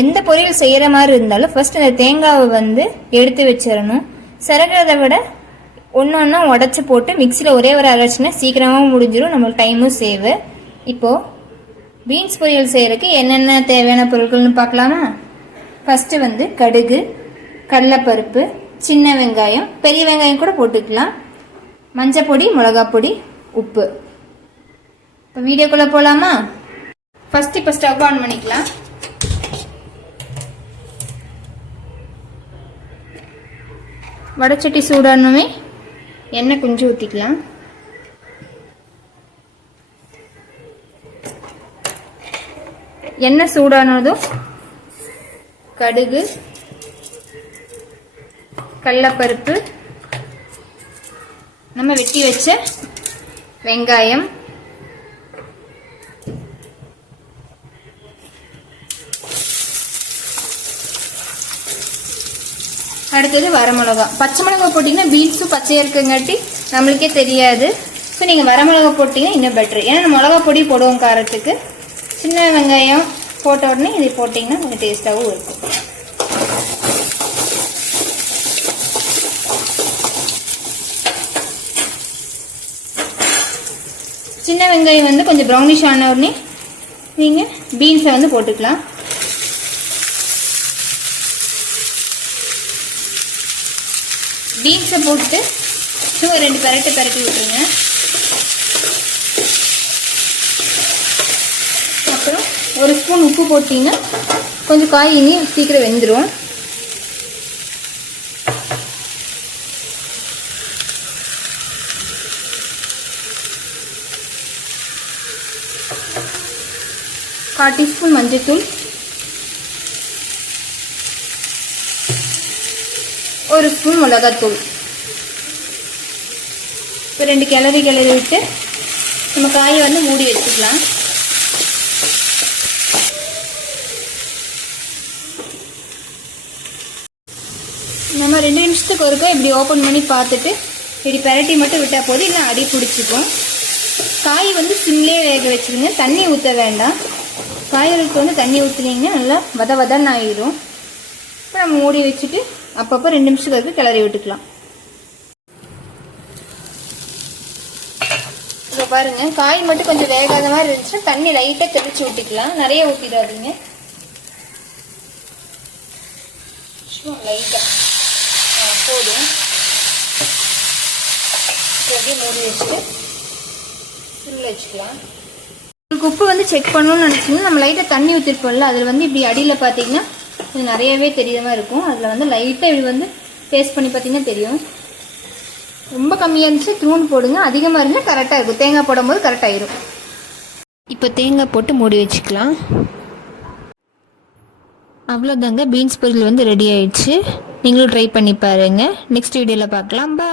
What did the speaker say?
எந்த பொரியல் செய்கிற மாதிரி இருந்தாலும் ஃபர்ஸ்ட் அந்த தேங்காவை வந்து எடுத்து வச்சிடணும். சிறகிறத விட ஒன்று ஒன்றா உடச்சி போட்டு மிக்சியில் ஒரே ஒரு அரைச்சினா சீக்கிரமாக முடிஞ்சிடும் நம்மளுக்கு டைமும் சேவு இப்போது பீன்ஸ் பொரியல் செய்கிறதுக்கு என்னென்ன தேவையான பொருட்கள்னு பார்க்கலாமா? ஃபஸ்ட்டு வந்து கடுகு கடலைப்பருப்பு சின்ன வெங்காயம் பெரிய வெங்காயம் கூட போட்டுக்கலாம். மஞ்சள் பொடி பொடி உப்பு. இப்போ வீடியோக்குள்ளே போகலாமா ஃபஸ்ட்டு இப்போ ஸ்டவ் ஆன் பண்ணிக்கலாம். வடச்சட்டி சூடானமே எண்ணெய் கொஞ்சம் ஊற்றிக்கலாம் எண்ணெய் சூடானதும் கடுகு கடலப்பருப்பு நம்ம வெட்டி வச்ச வெங்காயம் அடுத்தது வரமிளகா. பச்சை மிளகா போட்டிங்கன்னா பீன்ஸும் பச்சையாக இருக்குங்காட்டி நம்மளுக்கே தெரியாது. ஸோ நீங்கள் வரமிளகா போட்டிங்கன்னா இன்னும் பெட்ரு ஏன்னா மிளகா பொடி போடுவோம் காரத்துக்கு. சின்ன வெங்காயம் போட்ட உடனே இதை போட்டிங்கன்னா கொஞ்சம் டேஸ்ட்டாகவும் இருக்கும். சின்ன வெங்காயம் வந்து கொஞ்சம் ப்ரௌனிஷ் ஆன உடனே நீங்கள் பீன்ஸை வந்து போட்டுக்கலாம். பீன்ஸை போட்டு சும்மா ரெண்டு பரட்டை பரட்டி விட்டுருங்க. அப்புறம் ஒரு ஸ்பூன் உப்பு போட்டிங்கன்னா கொஞ்சம் காய் இனி சீக்கிரம் வெந்துடும் கால் டீஸ்பூன் மஞ்சள்தூள் ஒரு ஸ்பூன் மிளகாத்தூள் இப்போ ரெண்டு கிளறி கிளறி விட்டு நம்ம காயை வந்து மூடி வச்சுக்கலாம். நம்ம ரெண்டு நிமிஷத்துக்கு ஒருக்கா இப்படி ஓப்பன் பண்ணி பார்த்துட்டு இப்படி பெரட்டி மட்டும் விட்டால் போதும் இல்லை அடி பிடிச்சிக்கும். காய் வந்து சிம்லேயே வேக வச்சுருங்க. தண்ணி ஊற்ற வேண்டாம். காய்களுக்கு வந்து தண்ணி ஊற்றுனீங்கன்னா நல்லா வத வதன்னு ஆயிடும் இப்போ நம்ம மூடி வச்சுட்டு அப்பப்போ ரெண்டு நிமிஷத்துக்கு வரைக்கும் கிளறி விட்டுக்கலாம். இப்போ பாருங்க காய் மட்டும் கொஞ்சம் வேகாத மாதிரி இருந்துச்சுன்னா தண்ணி லைட்டாக தெளிச்சு விட்டுக்கலாம் நிறைய ஊற்றிடாதீங்க லைட்டாக போதும். அப்படியே மூடி வச்சுட்டு உள்ள வச்சுக்கலாம். உங்களுக்கு உப்பு வந்து செக் பண்ணணும்னு நினச்சிங்கன்னா நம்ம லைட்டாக தண்ணி ஊற்றிருப்போம்ல அதில் வந்து இப்படி அடியில் பார்த்தீங்கன்னா இது நிறையவே தெரியாம இருக்கும். அதில் வந்து லைட்டாக இது வந்து டேஸ்ட் பண்ணி பார்த்தீங்கன்னா தெரியும். ரொம்ப கம்மியாக இருந்துச்சு. தூண் போடுங்க. அதிகமாக இருந்தால் கரெக்டாக இருக்கும். தேங்காய் போடும்போது கரெக்டாகிடும் இப்போ தேங்காய் போட்டு மூடி வச்சுக்கலாம். அவ்வளோதாங்க பீன்ஸ் பொரியல் வந்து ரெடி ஆயிடுச்சு. நீங்களும் ட்ரை பண்ணி பாருங்கள் நெக்ஸ்ட் வீடியோவில் பார்க்கலாம். பா